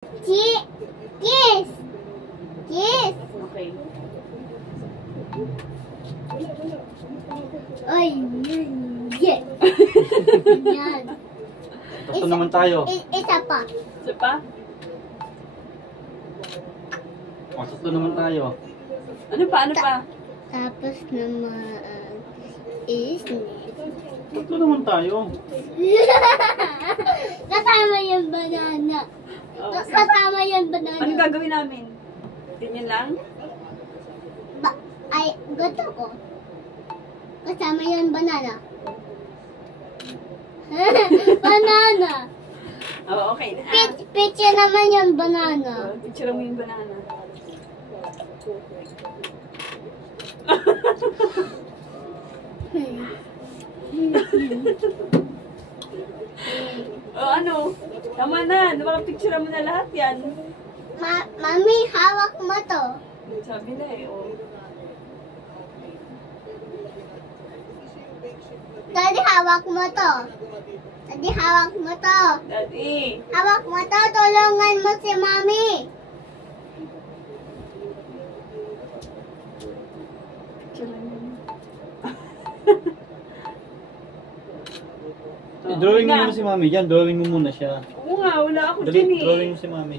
Kiss! Kiss! Okay. Ay, yeah. Yan. Tatlo naman tayo. Isa pa. Isa pa? O, tatlo naman tayo. Ano pa? Ano pa? Tapos naman is Tatlo naman tayo. kasama yung banana. Oh, Kasama yung banana. ano gagawin namin? Ganyan lang? Ay, gusto ko. Kasama yung banana. Banana. Oh, okay na. Picture naman yung banana. Picture mo yung banana. Oh, ano? Tama na. Napaka-picture mo na lahat yan. Mami, hawak mo to. Sabi na eh. Oh. Daddy, hawak mo to. Daddy, hawak mo to. Daddy. Hawak mo to. Tulungan mo si Mami. Picture lang yun. Drawing mo muna si Mami dyan. Drawing mo muna siya. Oo nga, wala ako Dali, dyan eh. drawing mo si Mami.